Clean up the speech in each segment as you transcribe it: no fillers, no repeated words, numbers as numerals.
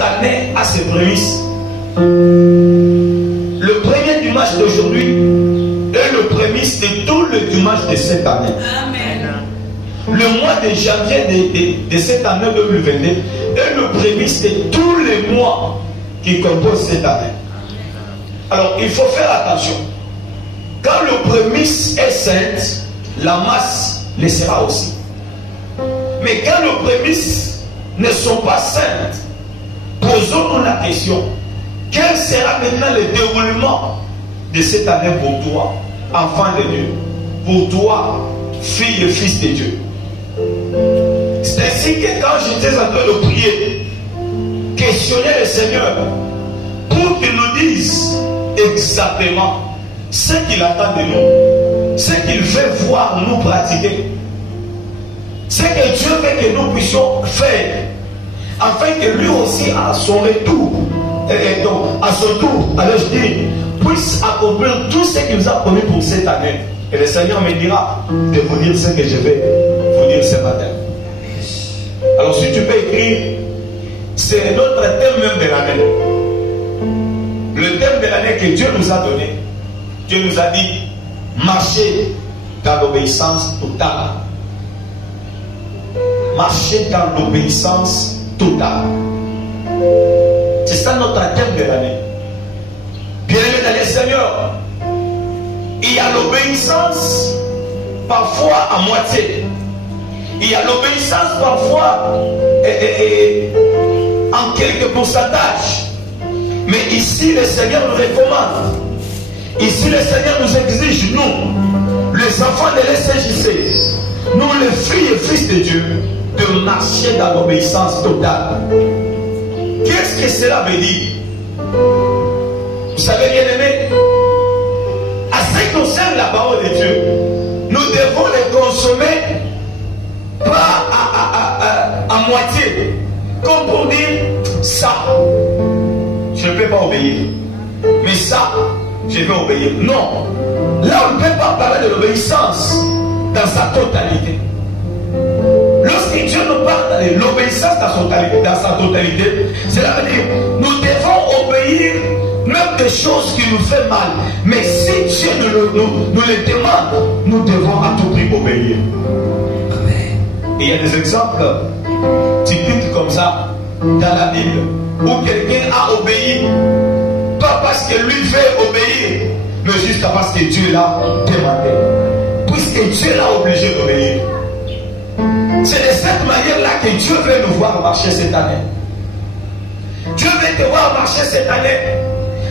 Chaque année a ses prémices. Le premier dimanche d'aujourd'hui est le prémisse de tout le dimanche de cette année. Amen. Le mois de janvier de cette année 2022 est le prémisse de tous les mois qui composent cette année. Alors il faut faire attention. Quand le prémisse est sainte, la masse le sera aussi. Mais quand les prémices ne sont pas saintes, posons-nous la question. Quel sera maintenant le déroulement de cette année pour toi, enfant de Dieu, pour toi, fille et fils de Dieu? C'est ainsi que quand j'étais en train de prier, questionner le Seigneur pour qu'il nous dise exactement ce qu'il attend de nous, ce qu'il veut voir nous pratiquer, ce que Dieu veut que nous puissions faire, afin que lui aussi, à son retour, et donc à son tour, alors je dis, puisse accomplir tout ce qu'il nous a promis pour cette année. Et le Seigneur me dira de vous dire ce que je vais vous dire ce matin. Alors si tu peux écrire, c'est notre thème même de l'année. Le thème de l'année que Dieu nous a donné. Dieu nous a dit, marchez dans l'obéissance totale. Marchez dans l'obéissance totale. C'est ça notre thème de l'année. Bien-aimé dans le Seigneur, il y a l'obéissance parfois à moitié. Il y a l'obéissance parfois en quelques pourcentages. Mais ici, le Seigneur nous recommande. Ici, le Seigneur nous exige, nous, les enfants de l'SJC, nous, les filles et fils de Dieu, de marcher dans l'obéissance totale. Qu'est-ce que cela veut dire? Vous savez, bien aimé, à ce qui concerne la parole de Dieu, nous devons les consommer pas à moitié, comme pour dire ça, je ne peux pas obéir, mais ça, je vais obéir. Non, là on ne peut pas parler de l'obéissance dans sa totalité. Lorsque Dieu nous parle de l'obéissance dans sa totalité, cela veut dire nous devons obéir même des choses qui nous font mal. Mais si Dieu nous les demande, nous devons à tout prix obéir. Et il y a des exemples typiques comme ça dans la Bible où quelqu'un a obéi, pas parce que lui veut obéir, mais juste parce que Dieu l'a demandé. Puisque Dieu l'a obligé d'obéir. C'est de cette manière-là que Dieu veut nous voir marcher cette année. Dieu veut te voir marcher cette année.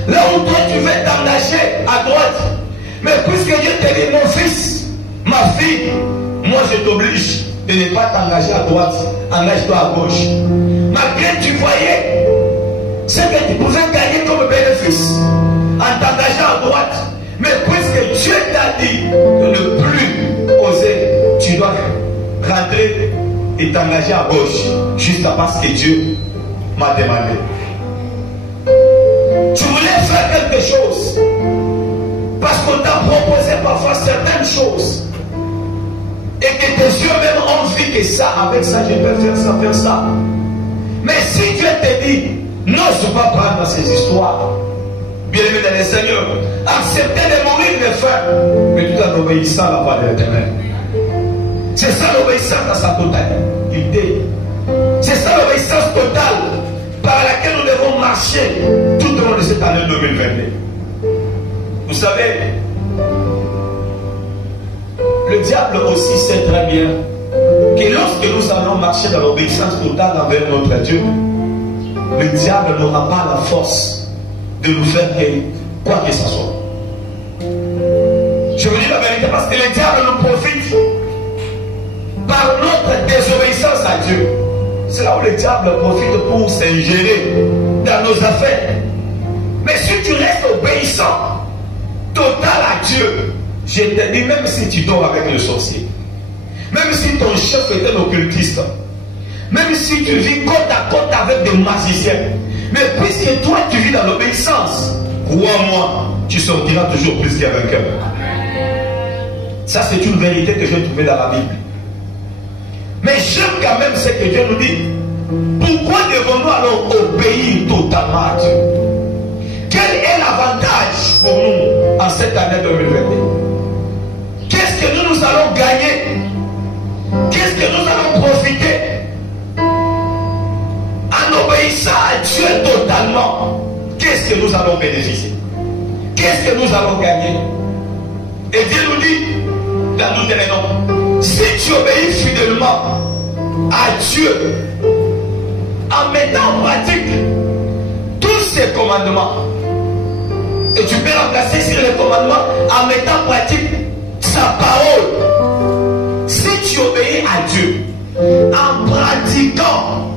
Là où toi tu veux t'engager à droite. Mais puisque Dieu te dit, mon fils, ma fille, moi je t'oblige de ne pas t'engager à droite. Engage-toi à gauche. Malgré que tu voyais ce que tu pouvais gagner comme bénéfice en t'engageant à droite. Mais puisque Dieu t'a dit de ne plus oser, tu dois rentrer et t'engager à gauche, juste parce que Dieu m'a demandé. Tu voulais faire quelque chose parce qu'on t'a proposé parfois certaines choses et que tes yeux même ont vu que ça, avec ça, je peux faire ça. Mais si Dieu te dit, n'ose pas prendre ces histoires, bien aimé dans le Seigneur, acceptez de mourir de faim, mais tout en obéissant à la voix de l'Éternel. C'est ça l'obéissance dans sa totalité. C'est ça l'obéissance totale par laquelle nous devons marcher tout au long de cette année 2022. Vous savez, le diable aussi sait très bien que lorsque nous allons marcher dans l'obéissance totale envers notre Dieu, le diable n'aura pas la force de nous faire quoi que ce soit. Je vous dis la vérité parce que le diable nous profite par notre désobéissance à Dieu. C'est là où le diable profite pour s'ingérer dans nos affaires. Mais si tu restes obéissant, total à Dieu, je te dis, même si tu dors avec le sorcier, même si ton chef est un occultiste, même si tu vis côte à côte avec des magiciens, mais puisque toi tu vis dans l'obéissance, crois-moi, tu sortiras toujours plus qu'un vainqueur. Ça c'est une vérité que j'ai trouvée dans la Bible. Mais j'aime quand même ce que Dieu nous dit. Pourquoi devons-nous alors d'obéir totalement à Dieu. Quel est l'avantage pour nous en cette année 2022? Qu'est-ce que nous allons gagner? Qu'est-ce que nous allons profiter en obéissant à Dieu totalement? Qu'est-ce que nous allons bénéficier? Qu'est-ce que nous allons gagner? Et Dieu nous dit dans Deutéronome, si tu obéis fidèlement à Dieu en mettant en pratique tous ses commandements, et tu peux remplacer sur les commandements en mettant en pratique sa parole. Si tu obéis à Dieu en pratiquant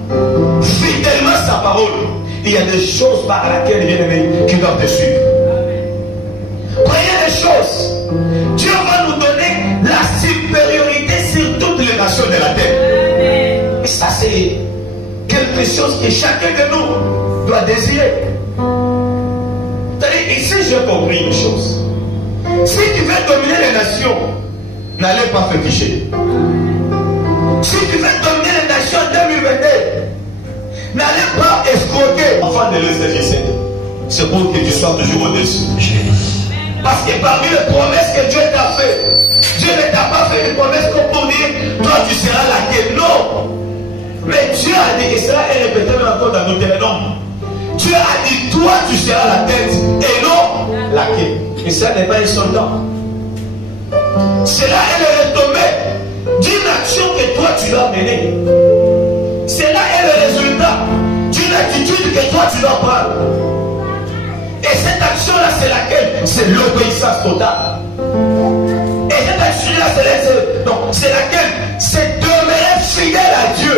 fidèlement sa parole, il y a des choses par lesquelles, bien-aimé, qui doivent te suivre. Première des choses, Dieu va nous donner la supériorité sur toutes les nations de la terre. Et ça, c'est quelque chose que chacun de nous doit désirer. C'est-à-dire, ici, j'ai compris une chose. Si tu veux dominer les nations, n'allez pas faire ficher. Si tu veux dominer les nations en 2022, n'allez pas escroquer enfant de l'ECJC. C'est pour que tu sois toujours au-dessus. Parce que parmi les promesses que Dieu t'a fait, Dieu ne t'a pas fait une promesse comme pour dire, toi tu seras la tête. Non. Mais Dieu a dit, et cela est répété même encore dans Deutéronome. Dieu a dit, toi tu seras la tête et non la queue. Et ça n'est pas un soldat. Cela est le retombé d'une action que toi tu dois mener. Cela est le résultat d'une attitude que toi tu dois prendre. Et cette action-là, c'est laquelle? C'est l'obéissance totale. Et cette action-là, c'est laquelle? C'est demeurer fidèle à Dieu.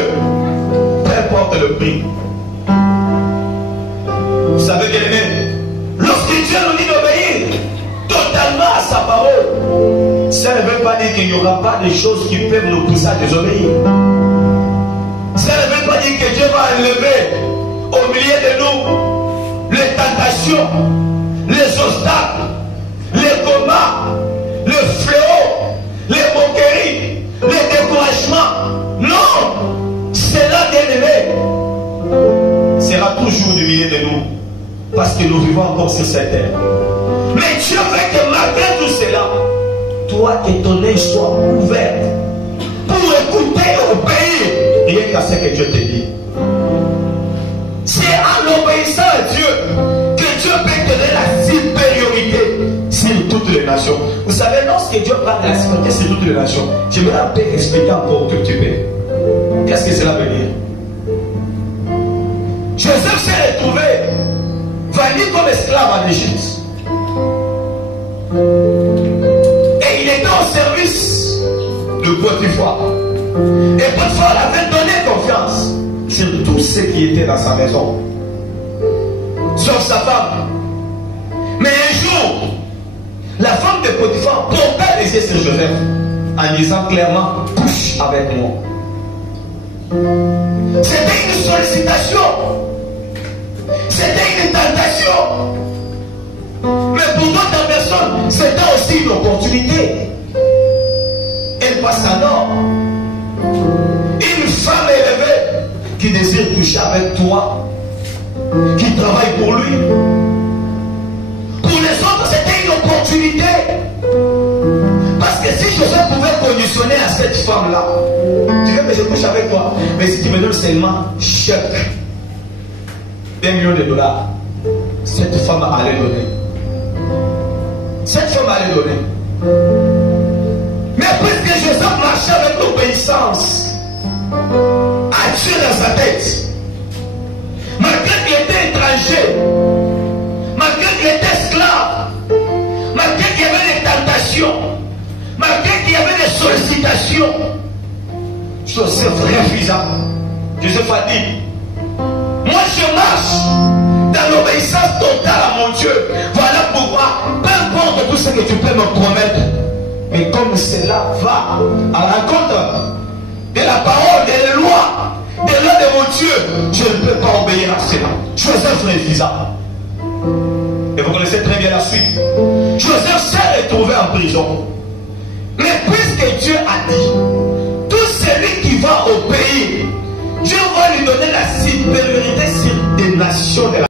Peu importe le prix. Vous savez, bien aimé, lorsque Dieu nous dit d'obéir totalement à sa parole, ça ne veut pas dire qu'il n'y aura pas de choses qui peuvent nous pousser à désobéir. Ça ne veut pas dire que Dieu va enlever au milieu de nous les tentations, les obstacles, les combats, le fléau, les moqueries, les découragements. Non! Cela, bien-aimé, sera toujours du milieu de nous. Parce que nous vivons encore sur cette terre. Mais Dieu veut que malgré tout cela, toi et ton œil soient ouverts pour écouter et obéir rien qu'à ce que Dieu te dit. C'est en obéissant à Dieu que Dieu peut te donner la supériorité sur toutes les nations. Vous savez, lorsque Dieu parle de la supériorité sur toutes les nations, j'aimerais un peu expliquer encore tout petit peu. Qu'est-ce que cela veut dire? Joseph s'est retrouvé vendu comme esclave en Égypte. Et il était au service de Potiphar. Et Potiphar avait donné confiance sur tous ceux qui étaient dans sa maison, sauf sa femme. Mais un jour, la femme de Potiphar porta les yeux sur Joseph en disant clairement, couche avec moi. C'était une sollicitation, c'était une tentation. Mais pour d'autres personnes, c'était aussi une opportunité. Elle passe alors. Une femme élevée qui désire coucher avec toi, qui travaille pour lui. Pour les autres, c'était une opportunité. Parce que si Joseph pouvait conditionner à cette femme-là, tu veux que je couche avec toi, mais si tu me donnes seulement chèque d'1 million de dollars, cette femme allait donner. Cette femme allait donner. Mais puisque Joseph marchait avec l'obéissance à Dieu dans sa tête, malgré qu'il était étranger, malgré qu'il était esclave, malgré qu'il y avait des tentations, malgré qu'il y avait des sollicitations, Joseph refusa. Joseph a dit, moi je marche dans l'obéissance totale à mon Dieu. Voilà pourquoi, peu importe tout ce que tu peux me promettre, mais comme cela va à l'encontre de la parole, des lois, de l'ordre de mon Dieu, je ne peux pas obéir à cela. Joseph refusa. Et vous connaissez très bien la suite. Joseph s'est retrouvé en prison. Mais puisque Dieu a dit, tout celui qui va obéir, Dieu va lui donner la supériorité sur des nations de la